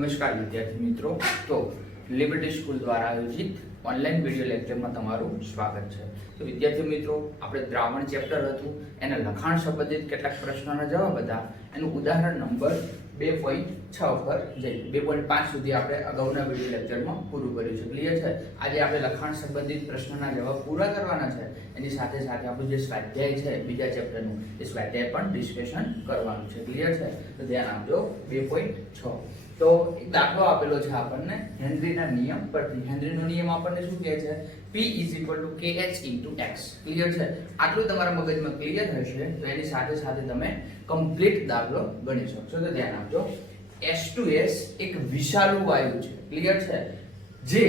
નમસ્કાર વિદ્યાર્થી મિત્રો, તો લિબર્ટી સ્કૂલ દ્વારા આયોજિત ઓનલાઈન વિડિયો લેક્ચરમાં તમારું સ્વાગત છે। તો વિદ્યાર્થી મિત્રો, આપણે દ્રાવણ ચેપ્ટર હતું, એના લખાણ સંબંધિત કેટલાક પ્રશ્નોના જવાબ હતા। એનું ઉદાહરણ નંબર 2.6 પર જઈ 2.5 સુધી આપણે અગાઉના વિડિયો લેક્ચરમાં પૂરું કર્યું છે। ક્લિયર છે? આજે આપણે લખાણ સંબંધિત પ્રશ્નોના જવાબ પૂરા કરવાના છે। એની સાથે સાથે આપણું જે સ્વાધ્યાય છે બીજા ચેપ્ટરનું, એ સ્વાધ્યાય પણ ડિસ્કશન કરવાનું છે। ક્લિયર છે? તો ધ્યાન આપજો। 2.6 તો એક દાખલો આપેલો છે આપણને હેનરીના નિયમ પરથી। હેનરીનો નિયમ આપણને શું કહે છે? P kh x। ક્લિયર છે? આટલું તમારા મગજમાં ક્લિયર હશે તો એની સાથે સાથે તમે કમ્પ્લીટ દાખલો ગણી શકશો। તો ધ્યાન આપજો। H2S એક વિષાલુ વાયુ છે। ક્લિયર છે? જે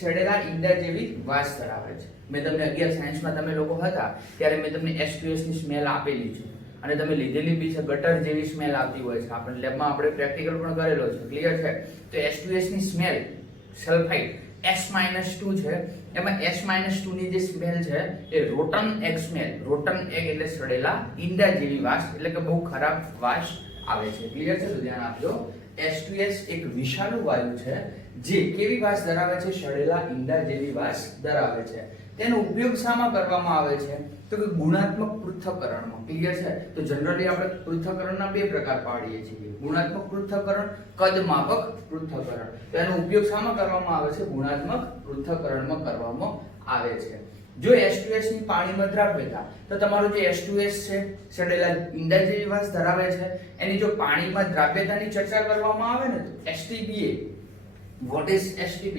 સડેલા ઈંડા જેવી વાસ ધરાવે છે। મેં તમને 11 સાયન્સમાં તમે લોકો હતા ત્યારે મેં તમને H2S ની સ્મેલ આપેલી છે અને તમે લીધેલી બી છે। ગટર જેવી સ્મેલ આવતી હોય છે, આપણે લેબમાં આપણે પ્રેક્ટિકલ પણ કરેલો છે। ક્લિયર છે? તો H2S ની સ્મેલ સલ્ફાઇડ S-2 છે, એમાં S-2 ની જે સ્મેલ છે એ rotten egg smell, rotten egg એટલે સડેલા ઈંડા જેવી વાસ, એટલે કે બહુ ખરાબ વાસ આવે છે। ક્લિયર છે? તો ધ્યાન આપજો। H2S એક વિષાલુ વાયુ છે જે કેવી વાસ ધરાવે છે? સડેલા ઈંડા જેવી વાસ ધરાવે છે। તેનો ઉપયોગ શામાં કરવામાં આવે છે? તો કે ગુણાત્મક પૃથ્થકરણમાં। ક્લિયર છે? તો જનરલી આપણે પૃથ્થકરણના બે પ્રકાર પાડીએ છીએ, ગુણાત્મક પૃથ્થકરણ, કદમાપક પૃથ્થકરણ। તો એનો ઉપયોગ શામાં કરવામાં આવે છે? ગુણાત્મક પૃથ્થકરણમાં કરવામાં આવે છે। જો H2S ની પાણીમાં દ્રાવ્યતા, તો તમારું જે H2S છે સડેલા ઈંડા જેવી વાસ ધરાવે છે, એની જો પાણીમાં દ્રાવ્યતાની ચર્ચા કરવામાં આવે ને તો STPA, what is STP?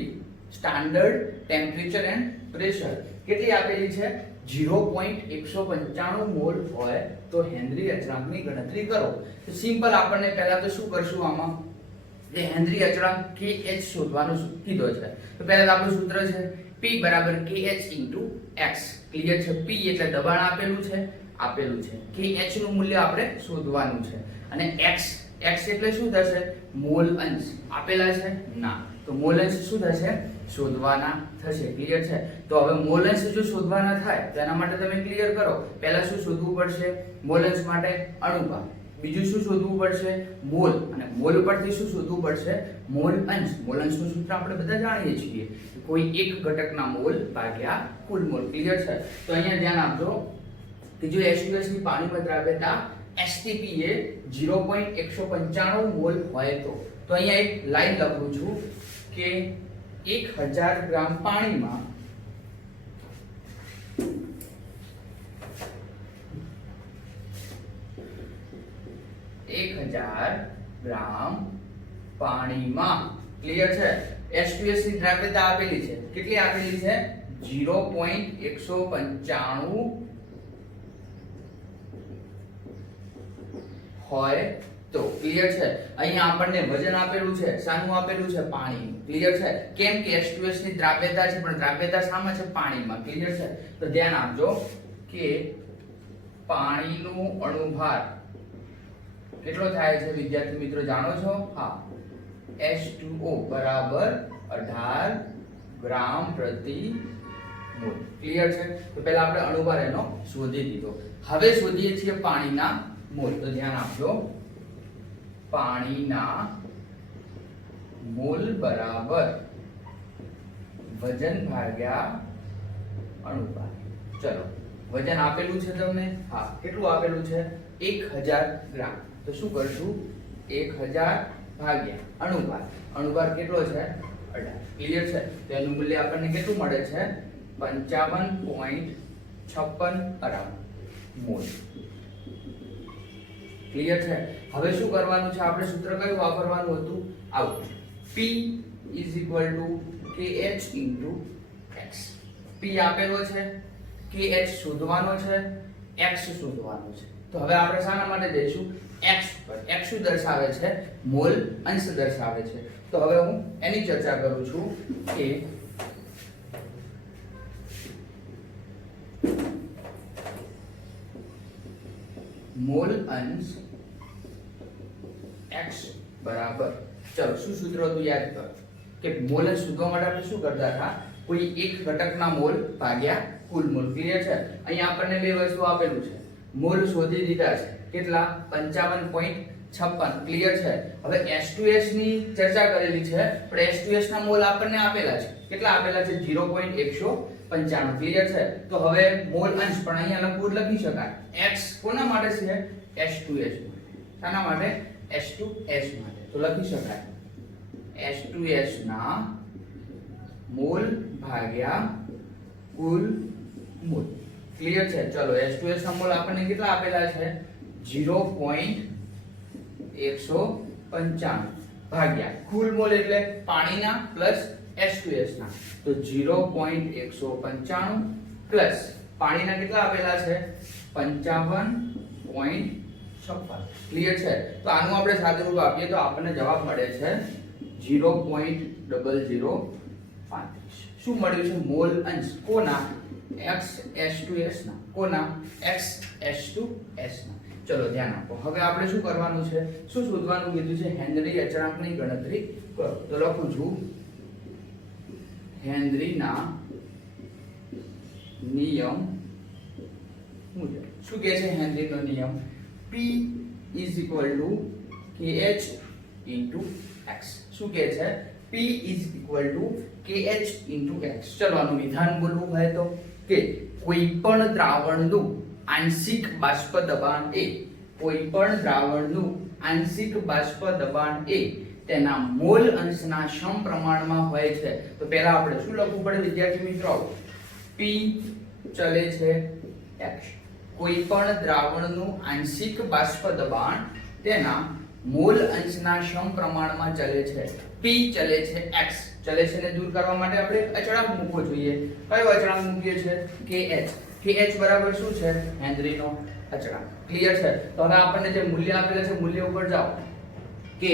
Standard temperature and pressure કેટલી આપેલી છે? 0.195 મોલ હોય તો હેનરી અચળાંકની ગણતરી કરો। તો સિમ્પલ આપણને પહેલા તો શું કરશું, આમાં જે હેનરી અચળાંક kh શોધવાનું કીધો છે તો પહેલા તો આપણું સૂત્ર છે P kh x। ક્લિયર છે? P એટલે દબાણ આપેલું છે, kh નું મૂલ્ય આપણે શોધવાનું છે, અને x એટલે શું થશે? મોલ અંશ આપેલા છે ના, તો મોલ અંશ શું થશે? શોધવાના થશે। ક્લિયર છે? તો હવે મોલ અંશ જો શોધવાના થાય તો એના માટે તમે ક્લિયર કરો, પહેલા શું શોધવું પડશે? મોલ અંશ માટે અણુભાર, બીજું શું શોધવું પડશે? મોલ, અને મોલ પરથી શું શોધવું પડશે? મોલ અંશ। મોલ અંશનું સૂત્ર આપણે બધા જાણીએ છીએ, કોઈ એક ઘટકના મોલ ભાગ્યા કુલ મોલ। ક્લિયર છે? તો અહીંયા ધ્યાન આપજો કે જો H2S ની પાણીમાં દ્રાવ્યતા STP એ 0.195 મોલ હોય તો અહીંયા એક લાઈન લખું છું કે 1000 ગ્રામ પાણીમાં 1000 ગ્રામ પાણીમાં, ક્લિયર છે? H2S ની દ્રાવ્યતા આપેલી છે, કેટલી આપેલી છે? 0.195 હોય તો। ક્લિયર છે? અહીંયા આપણને વજન આપેલું છે, શાનું આપેલું છે? પાણીનું। ક્લિયર છે? કેમ કે H2S ની દ્રાવ્યતા છે, પણ દ્રાવ્યતા શામાં છે? પાણીમાં। ક્લિયર છે? તો ધ્યાન આપજો કે પાણીનું અણુભાર કેટલો થાય છે વિદ્યાર્થી મિત્રો, જાણો છો? હા, H2O બરાબર 18 ગ્રામ પ્રતિ મોલ। ક્લિયર છે? તો પહેલા આપણે અણુભાર એનો શોધી દીધો, હવે શોધીએ છીએ પાણીના મોલ। તો ધ્યાન આપજો, પાણીના મોલ બરાબર વજન ભાગ્યા અણુભાર। ચલો, વજન આપેલું છે તમને? હા, કેટલું આપેલું છે? 1000 ગ્રામ। તો શું કરશું? 1000 ભાગ્યા અણુભાર, અણુભાર કેટલો છે? 18। ક્લિયર છે? તો એનું મૂલ્ય આપણને કેટલું મળે છે? 55.56 મોલ। ક્લિયર છે? હવે શું કરવાનું છે? આપણે સૂત્ર કયું વાપરવાનું હતું? આવું, P kh x। P આપેલો છે, kh શોધવાનો છે, x શોધવાનો છે। તો હવે આપણે શાના માટે જઈશું? x પર। x શું દર્શાવે છે? મોલ અંશ દર્શાવે છે। તો હવે હું એની ચર્ચા કરું છું કે મોલ અંશ x બરાબર, ચલો શું સૂત્ર હતું યાદ કરો કે મોલ અંશ શોધવા માટે આપણે શું કરતા હતા? કોઈ એક ઘટકના મોલ ભાગ્યા કુલ મોલ। ક્લિયર છે? અહીંયા આપણને બે વસ્તુ આપેલું છે, મોલ શોધી દીધા છે, કેટલા? 55.56 56 ક્લિયર છે। હવે H2S ની ચર્ચા કરેલી છે પણ H2S ના મોલ આપણને આપેલા છે, કેટલા આપેલા છે 0.195 ક્લિયર છે। તો હવે મોલ અંશ પણ અહીંયા લખી શકાય, x કોના માટે છે H2S શાના માટે H2S માટે, તો લખી શકાય H2S ના મોલ ભાગ્યા કુલ મોલ ક્લિયર છે। ચલો H2S ના મોલ આપણને કેટલા આપેલા છે 0.195 ભાગ્યા કુલ મોલ એટલે પાણીના પ્લસ H2S ના, તો 0.195 પ્લસ પાણીના કેટલા આપેલા છે 55.56 ક્લિયર છે। તો આનું આપણે સાદુરૂપ આપીએ તો આપણને જવાબ મળે છે 0.0035। શું મળ્યું છે મોલ અંશ કોના XH2S ના, કોના XH2S ના। ચલો ધ્યાન આપો, હવે આપણે શું કરવાનું છે, શું શોધવાનું કીધું છે હેનરી અચળાંકની ગણતરી કરો। તો લખું છું હેનરીના નિયમ મુજબ, શું કહે છે હેનરીનો નિયમ P = KH * X, શું કહે છે P = KH * X। ચલો આનું વિધાન બોલવું હોય તો કે કોઈ પણ દ્રાવણનું આંશિક બાષ્પ દબાણ એ, કોઈ પણ દ્રાવણનું આંશિક બાષ્પ દબાણ એ તેના મોલ અંશના સમપ્રમાણમાં હોય છે। તો પહેલા આપણે શું લખવું પડે વિદ્યાર્થી મિત્રો, P ચલે છે X, કોઈ પણ દ્રાવણનું આંશિક બાષ્પ દબાણ તેના મોલ અંશના સમપ્રમાણમાં ચલે છે, P ચલે છે X, ચલે છે ને દૂર કરવા માટે આપણે અચળાંક મૂકવો જોઈએ। કયો અચળાંક મૂકીએ છે KH, KH બરાબર શું છે હેનરીનો અચળાંક ક્લિયર છે। તો હવે આપણને જે મૂલ્ય આપેલા છે મૂલ્ય ઉપર જાઓ કે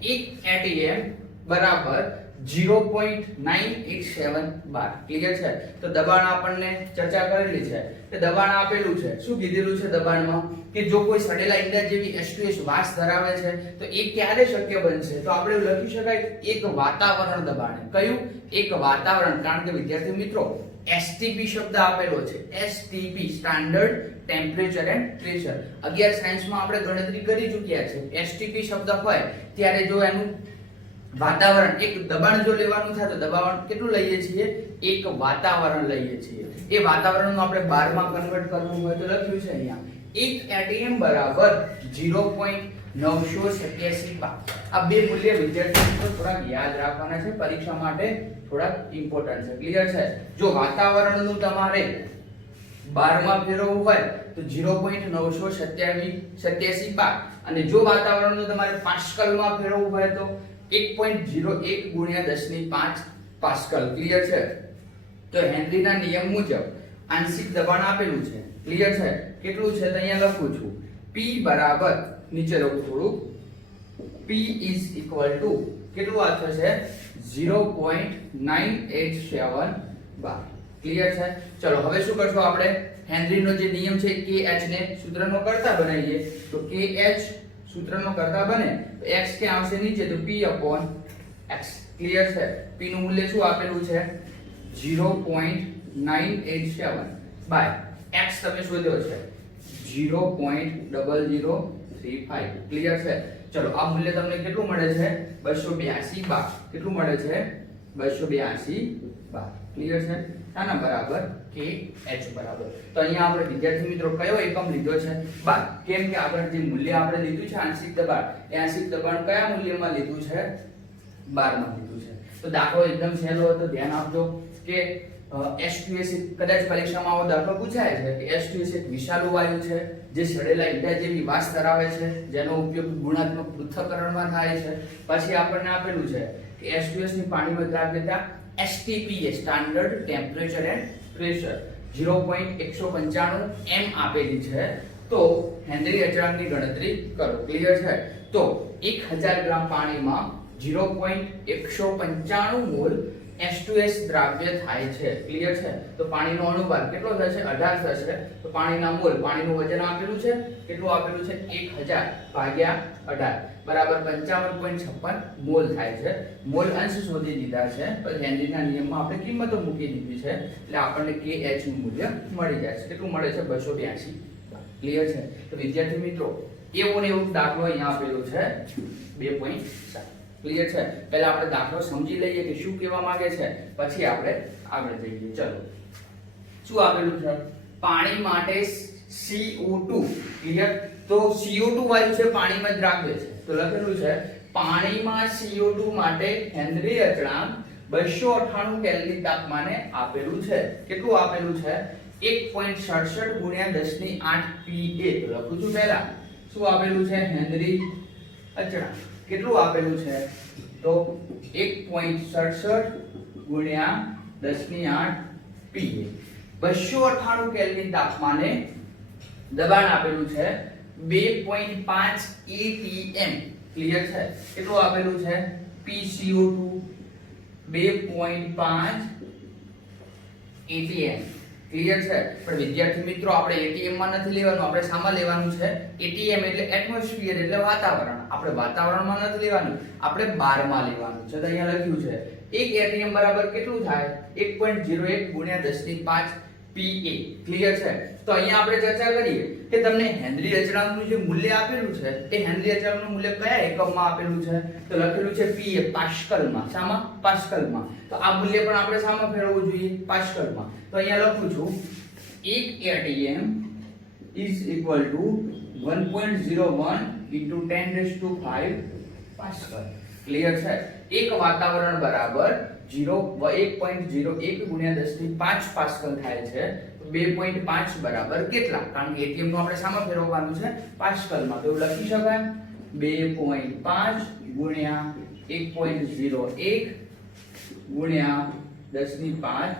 1 atm બરાબર 0.987 બાર ક્લિયર છે। તો દબાણ આપણને ચર્ચા કરેલી છે કે દબાણ આપેલું છે, શું કીધેલું છે દબાણમાં કે જો કોઈ સડેલા ઈંડા જેવી H2S વાસ ધરાવે છે તો એ ક્યારે શક્ય બનશે, તો આપણે લખી શકાય એક વાતાવરણ દબાણ, કયું એક વાતાવરણ, કારણ કે વિદ્યાર્થી મિત્રો STP શબ્દ આપેલો છે, STP standard temperature and pressure, 11 સાયન્સમાં આપણે ગણતરી કરી ચૂક્યા છે। STP શબ્દ હોય ત્યારે જો એનું વાતાવરણ એક દબાણ જો લેવાનું થાય તો દબાણ કેટલું લઈએ છીએ એક વાતાવરણ લઈએ છીએ, એ વાતાવરણનું આપણે 12 માં કન્વર્ટ કરવું હોય તો લખ્યું છે અહીંયા 1 atm બરાબર 0.987 બાર। આ બે મૂલ્ય વિદ્યાર્થી મિત્રો થોડા યાદ રાખવાના છે, પરીક્ષા માટે થોડા ઇમ્પોર્ટન્ટ છે ક્લિયર છે। જો વાતાવરણનું તમારે 12 માં ફેરવવું હોય તો 0.987 બાર, અને જો વાતાવરણનું તમારે પાસ્કલમાં ફેરવવું હોય તો 1.01 ગુણ્યા 10⁵ પાસ્કલ ક્લિયર છે। તો હેનરીના નિયમ મુજબ આંશિક દબાણ આપેલું છે ક્લિયર છે, કેટલું છે તો અહીંયા લખું છું P બરાબર નીચે લખું થોડું, P = કેટલું આ થશે 0.987 બાર ક્લિયર છે। ચલો હવે શું કરશું આપણે હેનરીનો જે નિયમ છે KH ને સૂત્રનો કરતા બનાવીએ, તો KH સૂત્રનો કરતા બને તો x કે આવશે નીચે તો P/x ક્લિયર છે। P નું મૂલ્ય શું આપેલું છે 0.987 બાય x તમે શોધ્યો છે 0.0035 ક્લિયર છે। ચલો આ મૂલ્ય તમને કેટલું મળે છે 282 બાર, કેટલું મળે છે 282 બાર ક્લિયર છે, આના બરાબર KH બરાબર। તો અહીંયા આપણે વિદ્યાર્થી મિત્રો કયો એકમ લીધો છે બાર, કેમ કે આગળ જે મૂલ્ય આપણે લીધું છે આંશિક દબાણ, એ આંશિક દબાણ કયા મૂલ્યમાં લીધું છે 12 માં લીધું છે। તો દાખલો એકદમ સહેલો હતો, ધ્યાન આપજો કે H2S કદાચ પરીક્ષામાં આવો દાખલો પૂછાય છે કે H2S એક વિષાલુ વાયુ છે જે સડેલા ઈંડા જેવી વાસ ધરાવે છે, જેનો ઉપયોગ ગુણાત્મક પૃથ્થકરણમાં થાય છે। પછી આપણને આપેલું છે કે H2S ની પાણીમાં દ્રાવ્યતા STP standard temperature and pressure 0.195 m આપેલી છે। તો હેનરી અચળાંકની ગણતરી કરો ક્લિયર છે। તો 1000 ગ્રામ પાણીમાં 0.195 મોલ H2S દ્રાવ્ય થાય છે ક્લિયર છે। તો પાણીનો અણુભાર કેટલો થશે 18 થશે, તો પાણીના મોલ, પાણીનું વજન આપેલું છે કેટલું આપેલું છે 1000 ભાગ્યા 18 બરાબર 55.56 મોલ થાય છે। મોલ અંશ શોધી દીધા છે, પછી હેનરીના નિયમમાં આપણે કિંમતો મૂકી દીધી છે એટલે આપણને KH નું મૂલ્ય મળી જાય છે, કેટલું મળે છે 282 ક્લિયર છે। તો વિદ્યાર્થી મિત્રો એવો ને એવો દાખલો અહીંયા આપેલો છે 2.7 ક્લિયર છે. પહેલા આપણે દાખલો સમજી લઈએ કે શું કહેવા માંગે છે, પછી આપણે આગળ જઈએ. ચલો, શું આપેલું છે? પાણી માટે CO2 ક્લિયર. તો CO2 વાયુ છે પાણીમાં જ રાખે છે. તો લખેલું છે પાણીમાં CO2 માટે હેનરી અચળાંક 298 કેલ્વિન તાપમાને આપેલું છે. કેટલું આપેલું છે? 1.67 ગુણ્યા 10 ની 8 Pa. તો લખું છું પહેલા શું આપેલું છે? હેનરી અચળાંક કેટલું આપેલું છે? તો 1.67 ગુણ્યા 10 ની 8 Pa. 298 કેલ્વિન તાપમાને દબાણ આપેલું છે 2.5 atm. ક્લિયર છે? કેટલું આપેલું છે? PCO2 2.5 atm. ક્લિયર છે? પણ વિદ્યાર્થી મિત્રો આપણે એટીએમ માં નથી લેવાનું, આપણે શામાં લેવાનું છે? એટીએમ એટલે એટમોસ્ફિયર એટલે વાતાવરણ. આપણે વાતાવરણમાં નથી લેવાનું, આપણે બારમાં લેવાનું છે. તો અહીંયા લખ્યું છે 1 એટીએમ બરાબર કેટલું થાય? 1.01 ગુણ્યા 10 ની 5 Pa. ક્લિયર છે? તો અહીંયા આપણે ચર્ચા કરીએ કે તમને હેનરી અચળાંકનું જે મૂલ્ય આપેલું છે એ હેનરી અચળાંકનું મૂલ્ય કયા એકમમાં આપેલું છે? તો લખેલું છે Pa પાસ્કલમાં. શામાં? પાસ્કલમાં. તો આ મૂલ્ય પણ આપણે શામાં ફેરવવું જોઈએ? પાસ્કલમાં. તો અહીંયા લખું છું 1 atm is equal to 1.01 into 10⁵ pascal. Clear છે? એક વાતાવરણ બરાબર 1.01 ગુણ્યા 10 ની 5 પાસ્કલ થાય છે. તો 2.5 બરાબર કેટલા? કારણ કે એટીએમ નું આપણે શામાં ફેરવવાનું છે? પાસ્કલમાં. તો એવું લખી શકાય 2.5 ગુણ્યા 1.01 ગુણ્યા 10 ની 5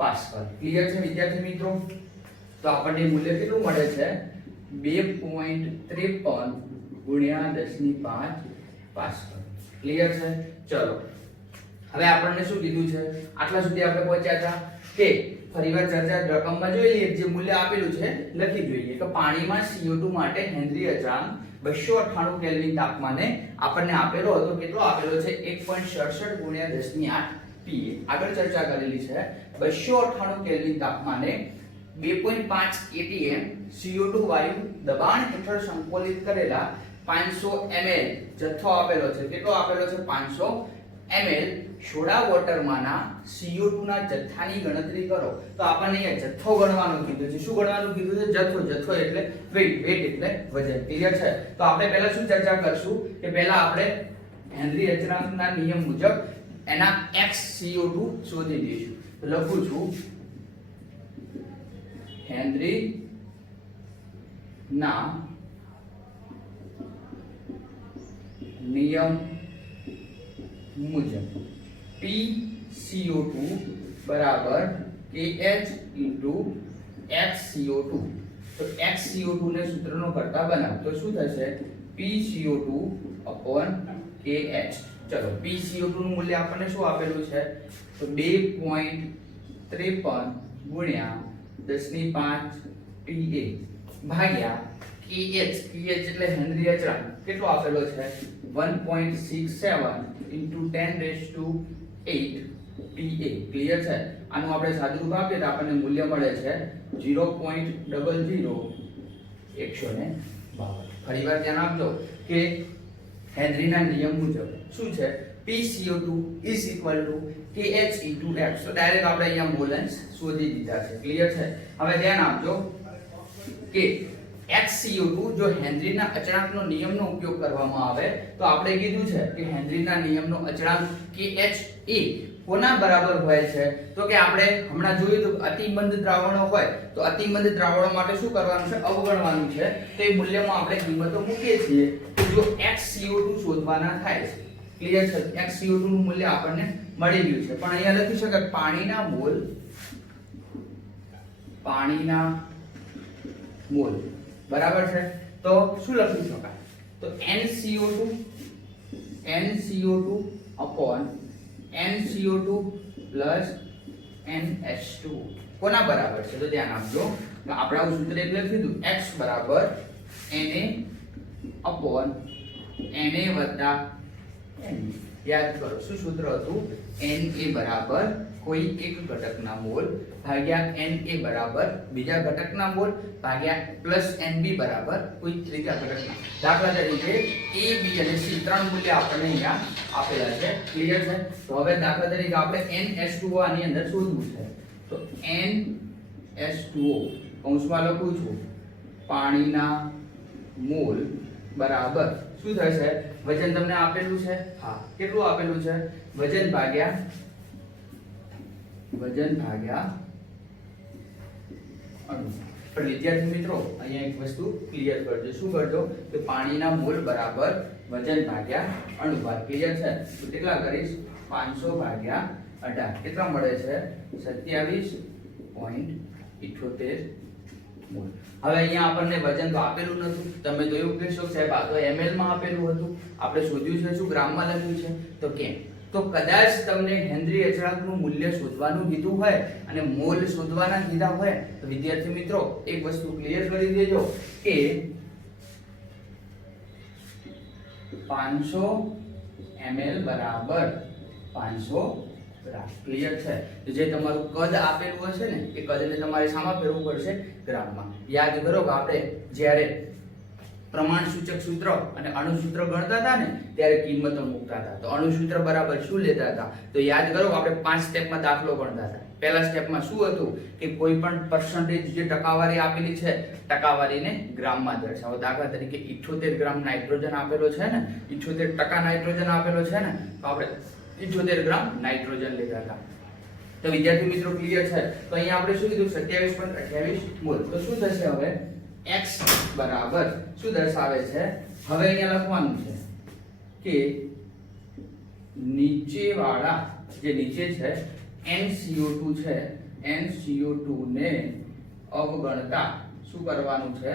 પાસ્કલ. ક્લિયર છે વિદ્યાર્થી મિત્રો? તો આપણને મૂલ્ય કેટલું મળે છે? 2.53 ગુણ્યા 10 ની 5 પાસ્કલ. ક્લિયર છે? ચલો, હવે આપણને શું કીધું છે? આટલા સુધી આપણે પહોંચ્યા હતા કે ફરીવાર ચર્ચા રકમમાં જોઈ લઈએ. જે મૂલ્ય આપેલું છે લખી જોઈએ કે પાણીમાં CO2 માટે હેનરી અચળાંક 298 કેલ્વિન તાપમાને આપણને આપેલો હતો. કેટલો આપેલો છે? 1.67 ગુણ્યા 10 ની 8 Pa. આગળ ચર્ચા કરેલી છે 298 કેલ્વિન તાપમાને 2.5 atm CO2 વાયુ દબાણ હેઠળ સંકોલિત કરેલા 500 ml જથ્થો આપેલો છે. કેટલો આપેલો છે? 500 ml સોડા વોટરમાંના CO2 ના જથ્થાની ગણતરી કરો. તો આપણને અહીંયા જથ્થો ગણવાનું કીધું છે. શું ગણવાનું કીધું છે? જથ્થો. જથ્થો એટલે વેઇટ. વેઇટ એટલે વજન. ક્લિયર છે? તો આપણે પહેલા શું ચર્ચા કરશું કે પહેલા આપણે હેનરી અચળાંકના નિયમ મુજબ એના x CO2 શોધી દઈશું. તો લખું છું હેનરી ના નિયમ મુજબ PCO2 બરાબર KH into XCO2. તો XCO2 ને સૂત્રનો કરતા બનાવ. તો શું થશે? PCO2 upon KH. ચલો, PCO2 નું મૂલ્ય આપણને શું આપેલું છે? તો 2.53 ગુણ્યા 10 ની 5 Pa ભાગ્યા KH. KH એટલે હેનરી અચળાંક. કેટલો આપેલો છે? 1.67 into 10⁸ Pa. ક્લિયર છે? આનું આપણે સાદું રૂપ આપીએ તો આપણને મૂલ્ય મળે છે 0.00152. ફરીવાર ધ્યાન આપજો કે હેનરીના નિયમ મુજબ શું છે? PCO2 is equal to KH into X. તો ડાયરેક્ટ આપણે અહીંયા મોલેન્સ શોધી દીધા છે. ક્લિયર છે? હવે ધ્યાન આપજો કે XCO2 જો હેનરીના અચળાંકનો નિયમનો ઉપયોગ કરવામાં આવે તો આપણે કીધું છે કે હેનરીના નિયમનો અચળાંક KH એ કોના બરાબર હોય છે? તો કે આપણે હમણાં જોયું તો અતિમંદ દ્રાવણો હોય તો અતિમંદ દ્રાવણો માટે શું કરવાનું છે? અવગણવાનું છે. તો એ મૂલ્યમાં આપણે કિંમતો મૂકીએ છીએ તો જો XCO2 શોધવાના થાય છે. ક્લિયર છે? XCO2 નું મૂલ્ય આપણને મળી ગયું છે. પણ અહીંયા લખી શકાય પાણીના મોલ બરાબર છે? તો શું લખી શકાય? તો NCO2 upon NCO2 plus NH2 કોના બરાબર છે? તો ધ્યાન આપજો કે આપણે આવું સૂત્ર એટલે લખી દીધું x બરાબર Na upon Na વત્તા n. યાદ કરો શું સૂત્ર હતું? Na બરાબર કોઈ એક ઘટકના મોલ ભાગ્યા Na બરાબર બીજા ઘટકના મોલ ભાગ્યા પ્લસ Nb બરાબર કોઈ ત્રીજા ઘટકના. દાખલા તરીકે A, B અને C ત્રણ મૂલ્ય આપણને અહીંયા આપેલા છે. ક્લિયર છે? તો હવે દાખલા તરીકે આપણે NH2O આની અંદર શોધવું છે. તો NH2O કૌંસમાં લખું છું પાણીના મોલ બરાબર શું થશે? વજન તમને આપેલું છે. હા, કેટલું આપેલું છે? વજન ભાગ્યા અણુ. પણ વિદ્યાર્થી મિત્રો અહીંયા એક વસ્તુ ક્લિયર કરજો. શું કરજો? કે પાણીના મોલ બરાબર વજન ભાગ્યા અણુભાર. ક્લિયર છે? તો કેટલા કરીશ? 500 ભાગ્યા 18 કેટલા મળે છે? 27.78 મોલ. હવે અહીંયા આપણને વજન તો આપેલું નતું. તમે તો એવું કહેશો કે સાહેબ આ તો ml માં આપેલું હતું, આપણે શોધ્યું છે શું ગ્રામમાં લખ્યું છે? તો કેમ? તો કદાચ તમને હેનરી અચળાંકનું મૂલ્ય શોધવાનું કીધું હોય અને મોલ શોધવાના કીધા હોય તો વિદ્યાર્થી મિત્રો એક વસ્તુ ક્લિયર કરી દેજો કે 500 ml બરાબર 500 ગ્રામ. ક્લિયર છે? તો જે તમારું કદ આપેલું હશે ને એ કદને તમારે શામાં ફેરવવું પડશે? ગ્રામમાં. યાદ કરો કે આપણે જ્યારે પ્રમાણ સૂચક સૂત્ર અને અણુ સૂત્ર ગણતા હતા ને ત્યારે કિંમતો મૂકતા હતા. તો અણુ સૂત્ર બરાબર શું લેતા હતા? તો યાદ કરો આપણે 5 સ્ટેપમાં દાખલો ગણતા હતા. પહેલા સ્ટેપમાં શું હતું કે કોઈ પણ પર્સન્ટેજ જે ટકાવારી આપેલી છે ટકાવારીને ગ્રામમાં દર્શાવો. દાખલા તરીકે 78 ગ્રામ નાઇટ્રોજન આપેલો છે ને, 78% નાઇટ્રોજન આપેલો છે ને, તો આપણે 78 ગ્રામ નાઇટ્રોજન લેતા હતા. તો વિદ્યાર્થી મિત્રો ક્લિયર છે? તો અહીંયા આપણે શું કીધું? 27.28 મોલ. તો શું થશે હવે? x બરાબર શું દર્શાવે છે? હવે અહીંયા લખવાનું છે કે નીચેવાળા જે નીચે છે NCO2 છે, NCO2 ને અવગણતા શું કરવાનું છે?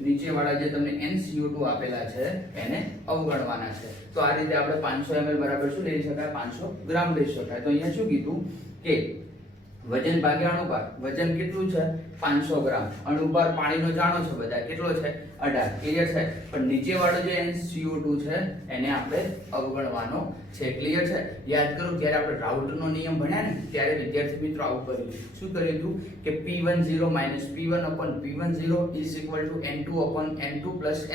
નીચેવાળા જે તમને NCO2 આપેલા છે એને અવગણવાના છે. તો આ રીતે આપણે 500 ml બરાબર શું લઈ શકાય? 500 ગ્રામ લઈ શકાય. તો અહીંયા શું કીધું કે વજન ભાગ્યા અણુભાર. વજન કેટલું છે? 500 ગ્રામ. અણુભાર પાણીનો જાણો છો બધા કેટલો છે? 18. ક્લિયર છે? પણ નીચે વાળો જે NCO2 છે એને આપણે અવગણવાનો છે. ક્લિયર છે? યાદ કરો જ્યારે આપણે રાઉટરનો નિયમ ભણ્યા ને ત્યારે વિદ્યાર્થી મિત્રો આવું કર્યું. શું કર્યું હતું કે P10 P1/P10 N2/N2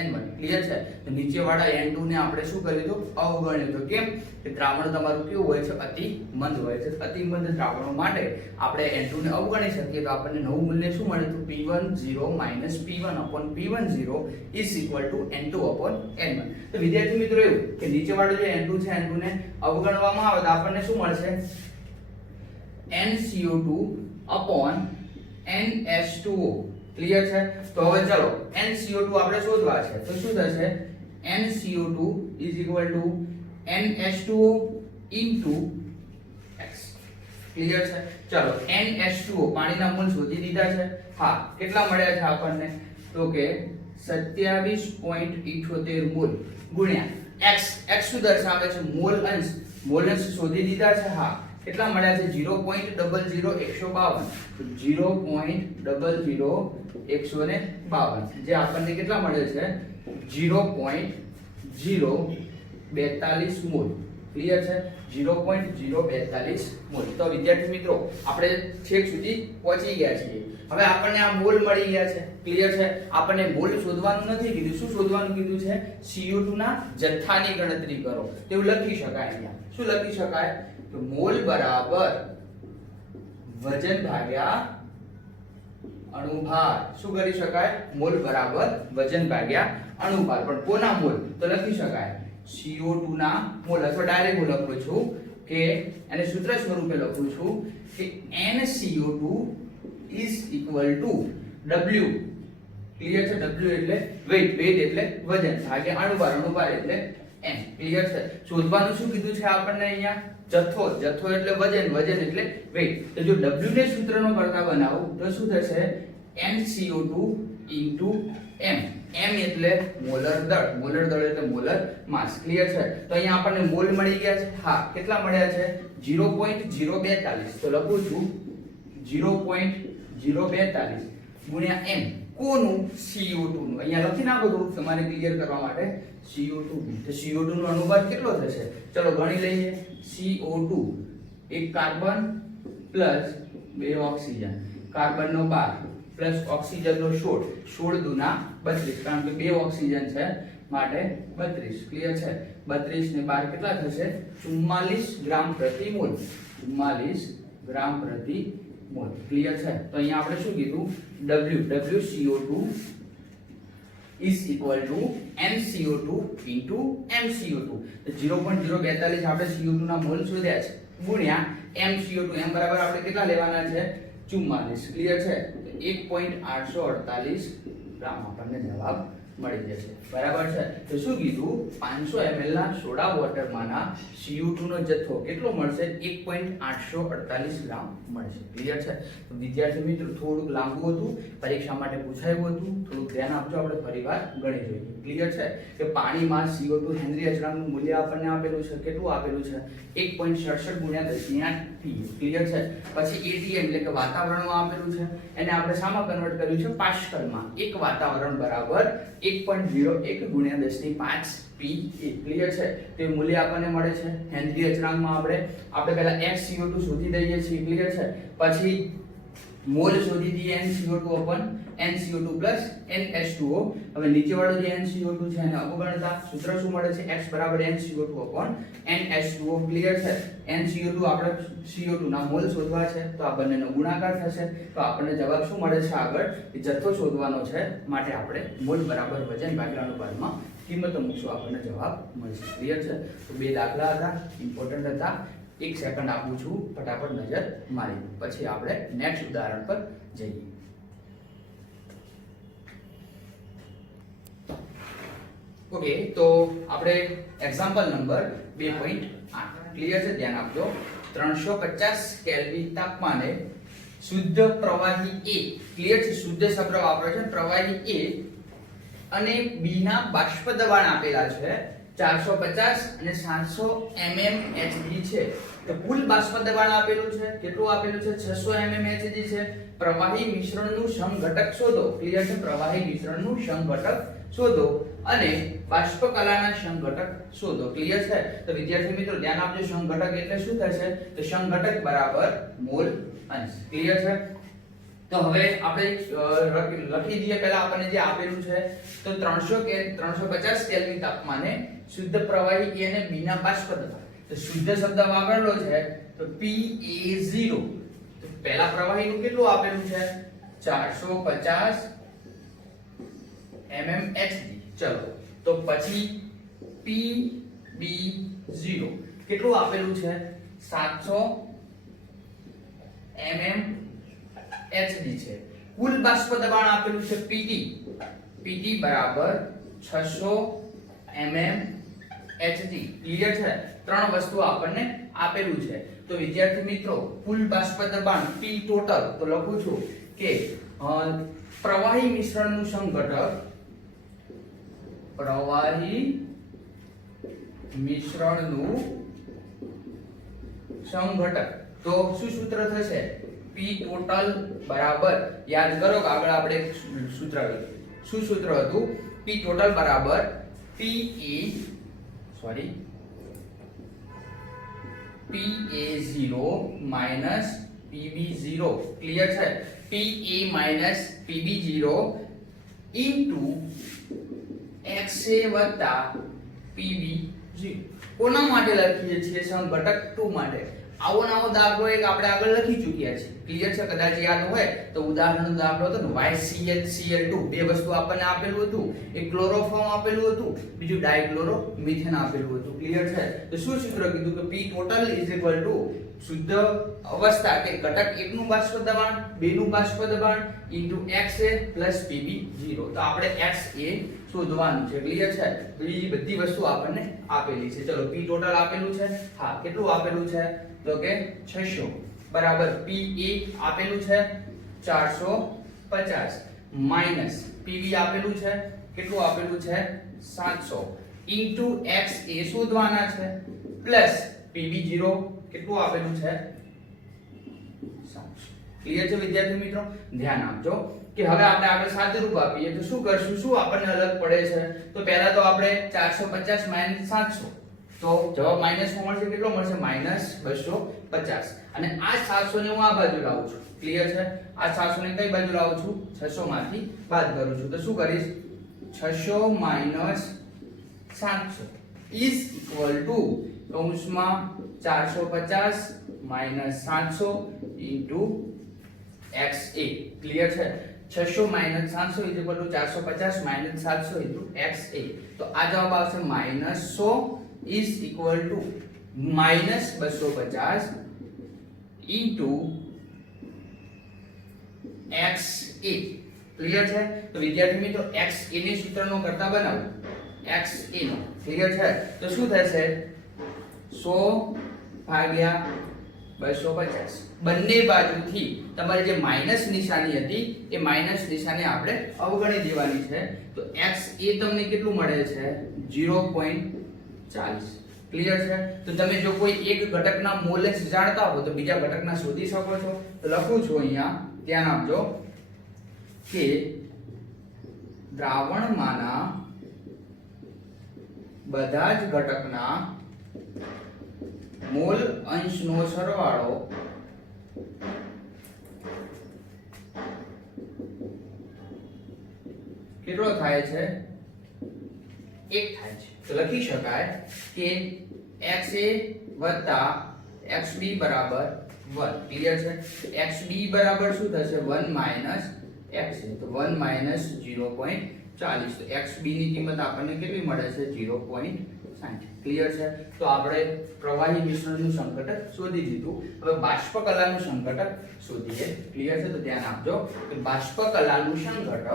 N1. Clear છે? તો નીચે વાળા N2 ને આપણે શું કર્યું હતું? અવગણ્યું હતું. કેમ? કે દ્રાવણ તમારું કેવું હોય છે? અતિ મંદ હોય છે. અતિ મંદ દ્રાવણો માટે આપણે N2 ને અવગણી શકીએ તો આપણને નવું મૂલ્ય શું મળે? તો P10 P1/P10 N2/N1. તો વિદ્યાર્થી મિત્રો એવું કે નીચે વાળો જે N2 છે N2 ને અવગણવામાં આવે તો આપણને શું મળશે? NCO2/NH2O. ક્લિયર છે? તો હવે ચલો NCO2 આપણે શોધવા છે તો શું થશે? NCO2 NH2O into X. Clear છે? ચલો NH2O પાણીના મોલ શોધી દીધા છે. હા, કેટલા મળ્યા છે આપણને? તો કે 27.78 મોલ ગુણ્યા x. x શું દર્શાવે છે? મોલ અંશ. મોલ અંશ શોધી દીધા છે. હા, કેટલા મળ્યા છે? 0.00152. 0.00152 જે આપણને કેટલા મળે છે? 0.042 મોલ. ક્લિયર છે? 0.042 મોલ. તો વિદ્યાર્થી મિત્રો આપણે છેક સુધી પહોંચી ગયા છીએ. હવે આપણને આ મોલ મળી ગયા છે. ક્લિયર છે? આપણને મોલ શોધવાનું નથી કીધું. શું શોધવાનું કીધું છે? CO2 ના જથ્થાની ગણતરી કરો. તેવું લખી શકાય. અહીંયા શું લખી શકાય? તો મોલ બરાબર વજન ભાગ્યા અણુભાર. શું કરી શકાય? મોલ બરાબર વજન ભાગ્યા અણુભાર. પણ કોના મોલ? તો લખી શકાય CO2 ના મોલ. અથવા ડાયરેક્ટ હું લખું છું કે એને સૂત્ર સ્વરૂપે લખું છું કે NCO2 is equal to W. Clear છે? W એટલે વેઇટ, વેઇટ એટલે વજન ભાગ્યા અણુભાર, અણુભાર એટલે n. ક્લિયર છે? શોધવાનું શું કીધું છે આપણને અહીંયા? જથ્થો. જથ્થો એટલે વજન, વજન એટલે વેઇટ. તો જો W ને સૂત્રનો કરતા બનાવું તો શું થશે? NCO2 into m. m એટલે મોલર દળ. મોલર દળ એટલે મોલર માસ. ક્લિયર છે? તો અહીંયા આપણને મોલ મળી ગયા છે. હા, કેટલા મળ્યા છે? 0.042. તો લખું છું 0.042 ગુણ્યા m. કોનું? CO2 નું. અહીંયા લખી નાખો થોડું તમારે ક્લિયર કરવા માટે. CO2. તો CO2 નો અણુભાર કેટલો થશે? ચલો ગણી લઈએ. CO2 એક કાર્બન પ્લસ 2 ઓક્સિજન, કાર્બનનો 12 પ્લસ ઓક્સિજનનો 16, 16 દુના 32 કારણ કે 2 ઓક્સિજન છે માટે 32. ક્લિયર છે? 32 ને 12 કેટલા થશે? 44 ગ્રામ પ્રતિ મોલ. 44 ગ્રામ પ્રતિ મોલ. ક્લિયર છે? તો અહીંયા આપણે શું કીધું? WCO2 is equal to NCO2 into MCO2. તો 0.042 આપણે CO2 ના મોલ શોધ્યા છે ગુણ્યા MCO2. m બરાબર આપણે કેટલા લેવાના છે? 44. ક્લિયર છે? તો 1.848 ગ્રામ આપણને જવાબ મળી જશે. બરાબર છે? તો શું કીધું? 500 ml ના સોડા વોટરમાંના CO2 નો જથ્થો કેટલો મળશે? 1.848 ગ્રામ મળશે. ક્લિયર છે? તો વિદ્યાર્થી મિત્રો થોડુંક લાંબુ હતું, પરીક્ષા માટે પૂછાયું હતું, થોડુંક ધ્યાન આપજો. આપણે ફરીવાર ગણી જોઈએ. ક્લિયર છે? કે પાણીમાં CO2 હેનરી અચળાંકનું મૂલ્ય આપણને આપેલું છે. કેટલું આપેલું છે? 1.67 ગુણ્યા 10 થી 8. ક્લિયર છે? પછી ATM એટલે કે વાતાવરણમાં આપેલું છે, એને આપણે શામાં કન્વર્ટ કર્યું છે? પાસ્કલમાં. એક વાતાવરણ બરાબર 1.01 ગુણ્યા 10 ની 5 PA. ક્લિયર છે? તો એ મૂલ્ય આપણને મળે છે હેનરી અચળાંકમાં. આપણે પહેલા XCO2 શોધી દઈએ છીએ. ક્લિયર છે? પછી મોલ શોધી દઈએ NCO2 plus NH2O. હવે નીચેવાળું જે NCO2 છે એને અવગણતા સૂત્ર શું મળે છે? X બરાબર NCO2 NH2O. ક્લિયર છે? NCO2 આપણે CO2 ના મોલ શોધવા છે તો આ બંનેનો ગુણાકાર થશે તો આપણને જવાબ શું મળે છે? આગળ જથ્થો શોધવાનો છે માટે આપણે મોલ બરાબર વજન ભાગ્યા અનુપાતમાં કિંમતો મૂકશું, આપણને જવાબ મળશે. ક્લિયર છે? તો બે દાખલા હતા, ઇમ્પોર્ટન્ટ હતા. 1 સેકન્ડ આપું છું, ફટાફટ નજર મારી પછી આપણે નેક્સ્ટ ઉદાહરણ પર જઈએ. ઓકે, તો આપણે એક્ઝામ્પલ નંબર 2.8. ક્લિયર છે? ધ્યાન આપજો. 350 કેલ્વિન તાપમાને શુદ્ધ પ્રવાહી A. ક્લિયર છે? શુદ્ધ શબ્દ વાપરે છે. પ્રવાહી A અને B ના બાષ્પ દબાણ આપેલા છે 450 અને 700 mmHg છે. તો કુલ બાષ્પ દબાણ આપેલું છે. કેટલું આપેલું છે? 600 mmHg છે. પ્રવાહી મિશ્રણનું સમઘટક શોધો. ક્લિયર છે? પ્રવાહી મિશ્રણનું સમઘટક શોધો અને બાષ્પ કલાના સમઘટક શોધો. ક્લિયર છે? તો વિદ્યાર્થી મિત્રો ધ્યાન આપજો. સમઘટક એટલે શું થશે? તો સમઘટક બરાબર મોલ અંશ. ક્લિયર છે? તો હવે આપણે લખી દઈએ. પહેલા આપણને જે આપેલું છે તો 350 કેલ્વિન તાપમાને શુદ્ધ પ્રવાહી A અને B ના બાષ્પ દબાણ. તો શુદ્ધ શબ્દ વાપરેલો છે તો PA0. તો પહેલા પ્રવાહીનું કેટલું આપેલું છે? 450 mmHg. ચલો, તો પછી PB0 કેટલું આપેલું છે? 700 mmHg છે. કુલ બાષ્પ દબાણ આપેલું છે PT બરાબર 600 mmHg. ક્લિયર છે? ત્રણ વસ્તુ આપણને આપેલું છે. તો વિદ્યાર્થી મિત્રો કુલ બાષ્પ દબાણ P ટોટલ તો લખું છું કે પ્રવાહી મિશ્રણનું સમઘટક તો શું સૂત્ર થશે? P ટોટલ બરાબર, યાદ કરો કે આગળ આપણે સૂત્ર લખ્યું. શું સૂત્ર હતું? P ટોટલ બરાબર PA0 minus PB0. ક્લિયર છે? PA minus PB0 into XA વત્તા PB0. કોના માટે લખીએ છીએ? સમઘટક 2 માટે. આવો નવો દાખલો એક આપણે આગળ લખી ચૂક્યા છે. ક્લિયર છે? કદાચ યાદ હોય તો ઉદાહરણનો દાખલો હતો ને YCl બે વસ્તુ આપણને આપેલું હતું. એક ક્લોરોફોર્મ આપેલું હતું, બીજું ડાયક્લોરોમિથેન આપેલું હતું. ક્લિયર છે? તો શું સૂત્ર કીધું કે P total is equal to શુદ્ધ અવસ્થા કે ઘટક 1 નું બાષ્પ દબાણ, 2 નું બાષ્પ દબાણ into XA plus PB0. તો આપણે XA શોધવાનું છે. ક્લિયર છે? બીજી બધી વસ્તુ આપણને આપેલી છે. ચલો, P ટોટલ આપેલું છે. હા, કેટલું આપેલું છે? તો કે 600 બરાબર PA આપેલું છે 450 માઈનસ PB આપેલું છે કેટલું આપેલું છે 700 ઇન્ટુ XA શોધવાના છે પ્લસ PB0 કેટલું આપેલું છે 700. ક્લિયર છે વિદ્યાર્થી મિત્રો? ધ્યાન આપજો કે હવે આપણે આગળ સાદુરૂપ આપીએ તો શું કરશું? શું આપણને અલગ પડે છે? તો પહેલા તો આપણે 450 - 700 તો જવાબ માઈનસ માં મળશે, કેટલો મળશે -250 અને આ 700 ને હું આ બાજુ લાવું છું, ક્લિયર છે? આ 700 ને કઈ બાજુ લાવું છું? 600 માંથી બાદ કરું છું, તો શું કરીશ? 600 - 700 is equal to કૌંસમાં 450 - 700 into XA, ક્લિયર છે? 600 - 700 is equal to 450 - 700 into XA, તો આ જવાબ આવશે -100 is equal to -250 into XA, clear છે? તો વિદ્યાર્થી મિત્રો XA ને સૂત્રનો કરતા બનાવો, XA નો, ક્લિયર છે? તો શું થશે? 100 ભાગ્યા 250, બંને બાજુથી તમારે જે માઈનસ નિશાની હતી એ માઈનસ નિશાની આપણે અવગણી દેવાની છે, તો XA તમને કેટલું મળે છે? 0.40, ક્લિયર છે? તો તમે જો કોઈ એક ઘટકના મોલેસ જાણતા હો તો બીજા ઘટકના શોધી શકો છો, તો લખું છું અહીંયા, ધ્યાન આપજો કે દ્રાવણમાંના બધા જ ઘટકના મોલ અંશનો સરવાળો કેટલો થાય છે? 1 થાય છે. તો લખી શકાય કે XA વત્તા XB બરાબર 1, ક્લિયર છે? XB બરાબર શું થશે? 1 માઈનસ XA, તો 1 માઈનસ 0.40, તો XB ની કિંમત આપણને કેટલી મળે છે? 0.60, ક્લિયર છે? તો આપણે પ્રવાહી મિશ્રણનું સંઘટક શોધી દીધું. હવે બાષ્પ કલાનું સંઘટક શોધીએ, ક્લિયર છે? તો ધ્યાન આપજો કે બાષ્પ કલાનું સંઘટક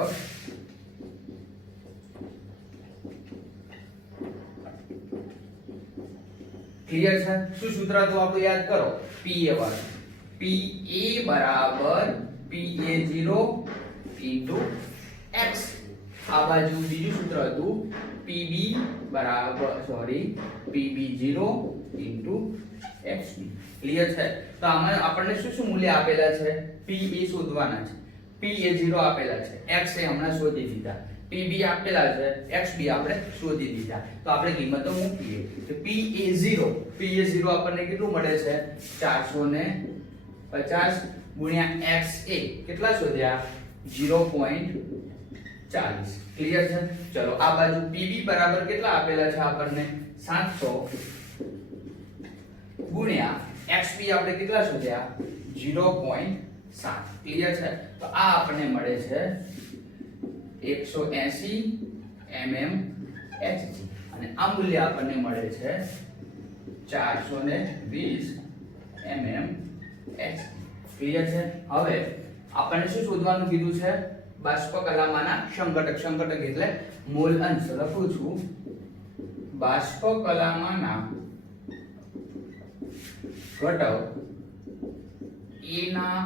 ક્લિયર છે? શું સૂત્ર હતું આપણું? યાદ કરો, PA વાળું. PA બરાબર PA0 into X. આ બાજુ બીજું સૂત્ર હતું PB બરાબર PB0 into XB, ક્લિયર છે? તો આમાં આપણને શું શું મૂલ્ય આપેલા છે? PA શોધવાના છે, PA0 આપેલા છે, XA હમણાં શોધી દીધા, PB આપેલા છે, XB આપણે શોધી દીધા. તો આપણે કિંમતો મૂકીએ તો PA0 આપણને કેટલું મળે છે? 450 ગુણ્યા XA કેટલા શોધ્યા? 0.40, ક્લિયર છે? ચલો આ બાજુ PB બરાબર કેટલા આપેલા છે આપણને? 700 ગુણ્યા XB આપણે કેટલા શોધ્યા? 0.7, ક્લિયર છે? તો આ આપણને મળે છે 180 mm Hg અને આ મૂલ્ય આપણને મળે છે 420 mm Hg, ક્લિયર છે? હવે આપણને શું શોધવાનું કીધું છે? બાષ્પ કલામાંના સંઘટક એટલે મોલ અંશ. લખું છું બાષ્પ કલામાંના ઘટક A ના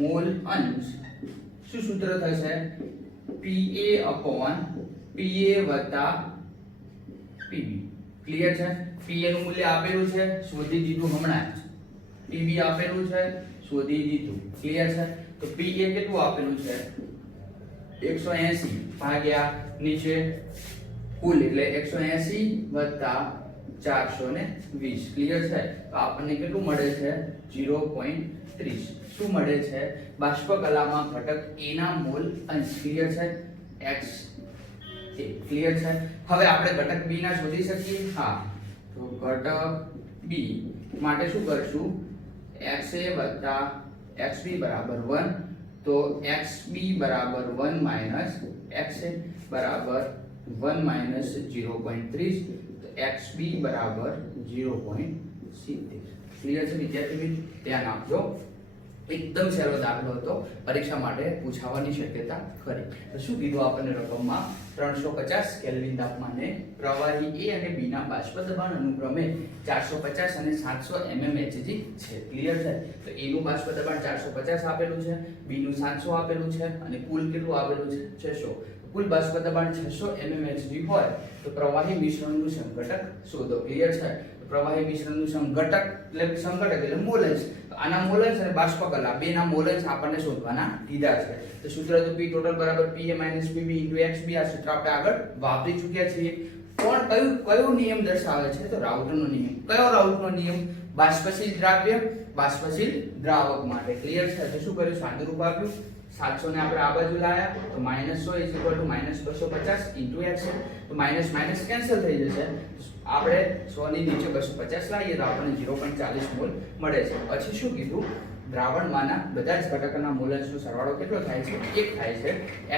મોલ અંશ શું સૂત્ર થશે? PA/PA વત્તા PB, ક્લિયર છે? PA નું મૂલ્ય આપેલું છે, શોધી દીધું હમણાં જ. PB આપેલું છે, શોધી દીધું, ક્લિયર છે? તો PA કેટલું આપેલું છે? 180 ભાગ્યા નીચે કુલ એટલે 180 વત્તા 420, ક્લિયર છે? તો આપણને કેટલું મળે છે? 0.30. શું મળે છે? બાષ્પ કલામાં ઘટક A ના મોલ અંશ, ક્લિયર છે? X, ક્લિયર છે? હવે આપણે ઘટક B ના શોધી શકીએ. હા, તો ઘટક B માટે શું કરશું? XA વત્તા XB બરાબર 1, તો XB બરાબર 1 માઈનસ XA બરાબર 1 માઈનસ 0.30, તો XB બરાબર 0.70, ક્લિયર છે વિદ્યાર્થી મિત્રો? ધ્યાન આપજો, એકદમ સહેલો દાખલો હતો, પરીક્ષા માટે પૂછાવાની શક્યતા ખરી. તો શું કીધું આપણને રકમમાં? 350 કેલ્વિન તાપમાને પ્રવાહી A અને B ના બાષ્પ દબાણ અનુક્રમે 450 અને 700 mmHg છે, ક્લિયર છે? તો A નું બાષ્પ દબાણ 450 આપેલું છે, B નું 700 આપેલું છે અને કુલ કેટલું આપેલું છે? 600. કુલ બાષ્પ દબાણ 600 mmHg હોય તો પ્રવાહી મિશ્રણનું સંઘટક શોધો, ક્લિયર છે? પ્રવાહી મિશ્રણનું સંઘટક એટલે મોલંશ. આના મોલંશ અને બાષ્પ કલા બેના મોલંશ આપણને શોધવાના દીધા છે. તો સૂત્ર તો P ટોટલ બરાબર PA - PB * XB. આ સૂત્ર આપણે આગળ વાપરી ચૂક્યા છીએ. કોણ કયો નિયમ દર્શાવે છે? તો રાઉટનો નિયમ. કયો રાઉટનો નિયમ? બાષ્પશીલ દ્રાવ્ય બાષ્પશીલ દ્રાવક માટે. ક્લિયર છે? તો શું કર્યું? સાદુરૂપ આપ્યું. 700 ને આપણે આ બાજુ લાયા તો -100 = -250 x છે. તો માઈનસ માઈનસ કેન્સલ થઈ જશે. આપણે 100 ની નીચે 250 લાવીએ તો આપણને 0.40 મોલ મળે છે. પછી શું કીધું? દ્રાવણમાંના બધા જ ઘટકોના મોલ્સનો સરવાળો કેટલો થાય છે? 1 થાય છે.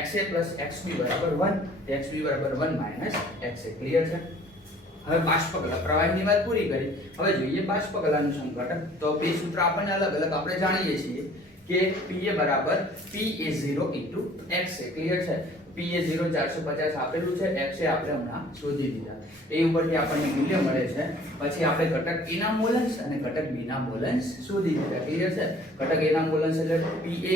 XA + XB = 1, XB = 1 - XA. Clear છે? હવે બાષ્પકલા પ્રવાહીની વાત પૂરી કરી. હવે જોઈએ બાષ્પકલાનું સંઘટન. તો બે સૂત્ર આપણને અલગ અલગ આપણે જાણીએ છીએ કે PA = PA0 * XA. ક્લિયર છે? PA0 450 આપેલું છે, XA આપણે હમણાં શોધી દીધા. એ ઉપરથી આપણને મૂલ્ય મળે છે. પછી આપણે ઘટક A ના મોલન્સ અને ઘટક B ના મોલન્સ શોધી દીધા. ક્લિયર છે? ઘટક A ના મોલન્સ એટલે PA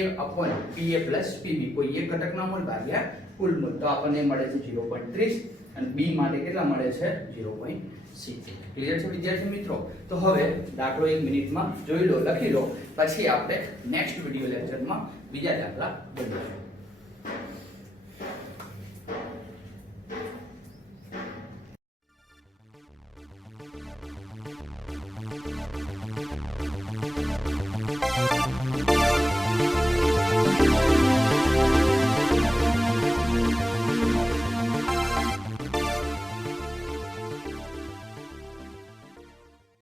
+ PB, કોઈ એક ઘટકના મોલ ભાગ્યા કુલ મોલ. તો આપણને મળે છે 0.30 અને B માટે કેટલા મળે છે? 0.70. ક્લિયર છે વિદ્યાર્થી મિત્રો? તો હવે દાખલો 1 મિનિટમાં જોઈ લો, લખી લો, પછી આપણે નેક્સ્ટ વિડિયો લેક્ચરમાં બીજા દાખલા ગણીશું.